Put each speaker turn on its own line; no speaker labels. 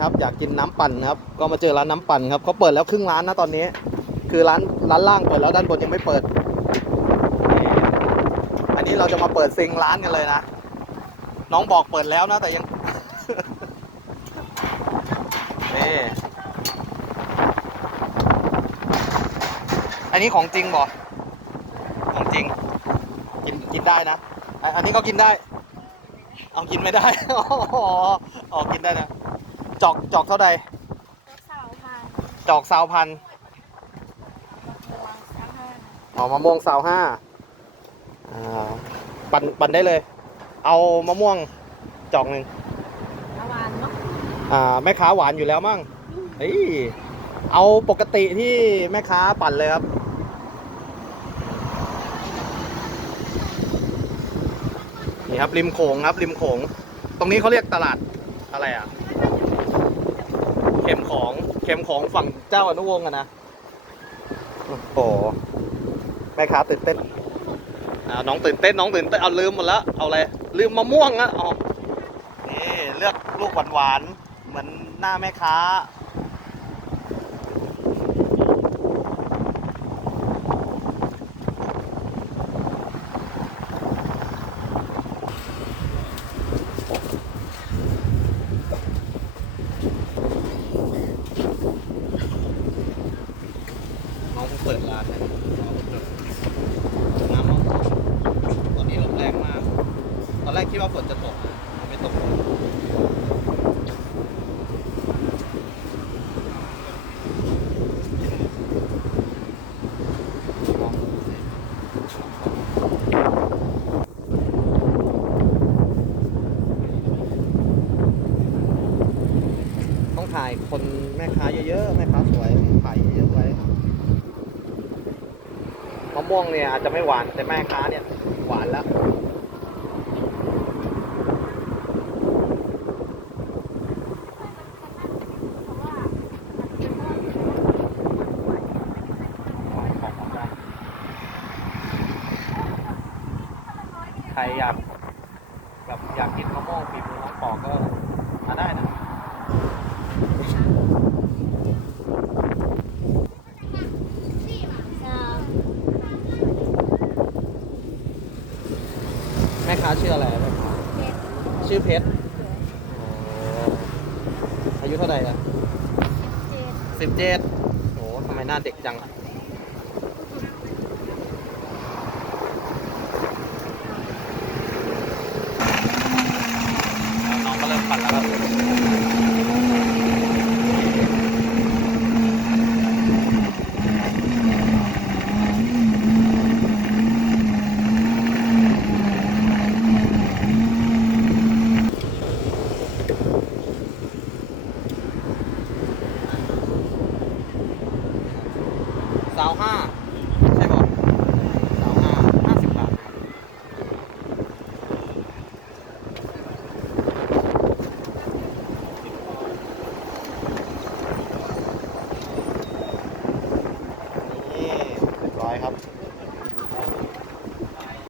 ครับอยากกินน้ำปั่นครับก็มาเจอร้านน้ำปั่นครับเขาเปิดแล้วครึ่งร้านนะตอนนี้ คือร้านร้านล่างเปิดแล้วด้านบนยังไม่เปิด อันนี้เราจะมาเปิดซิงร้านกันเลยนะน้องบอกเปิดแล้วนะแต่ยังนี่อันนี้ของจริงบ่ของจริง กินกินได้นะอันนี้ก็กินได้ เอากินไม่ได้อออ๋อกินได้นะ จอกจอกเท่าใด
รถเสาค่ะ
จอกซาวพัน
ตัวสามห้า
อ๋อมะม่วงซาวห้าอ่าปั่นปั่นได้เลย เอามะม่วงจอกหนึ่ง
ตะวันเนาะ
อ่าแม่ค้าหวานอยู่แล้วมั่งเฮ้ยเอาปกติที่แม่ค้าปั่นเลยครับ นี่ครับริมโขงครับริมโขง ตรงนี้เขาเรียกตลาดอะไรอะ เข็มของเข็มของฝั่งเจ้าอนุวงศ์อะนะโอ้โหแม่ค้าตื่นเต้นอ่าน้องตื่นเต้นน้องตื่นเต้นเอาลืมหมดแล้วเอาอะไรลืมมะม่วงอะอ๋อนี่เลือกลูกหวานๆเหมือนหน้าแม่ค้า น้องเพิ่งเปิดร้า น้ำมะม่งตอนนี้ลมแรงมาก ตอนแรกคิดว่าฝนจะตกมันไม่ตกต้องถ่ายคนแม่ค้าเยอะๆ แม่ค้าสวยถ่ายเยอะๆไว้ มะม่วงเนี่ยอาจจะไม่หวานแต่แม่ค้าเนี่ยหวานแล้วใครอยากแบบอยากกินมะม่วงฝีมือน้องปอกก็มาได้นะ
สาม
แม่ค้าชื่ออะไรแม่ค้า
เจ็ด
ชื่อเพชรอ๋ออายุเท่าไหร่ละ
เจ็ด
สิบเจ็ดโอ้ทำไมหน้าเด็กจังอะ สาวห้าใช่บอกสาวห้าห้าสิบบาทครับนี่เรียบร้อยครับ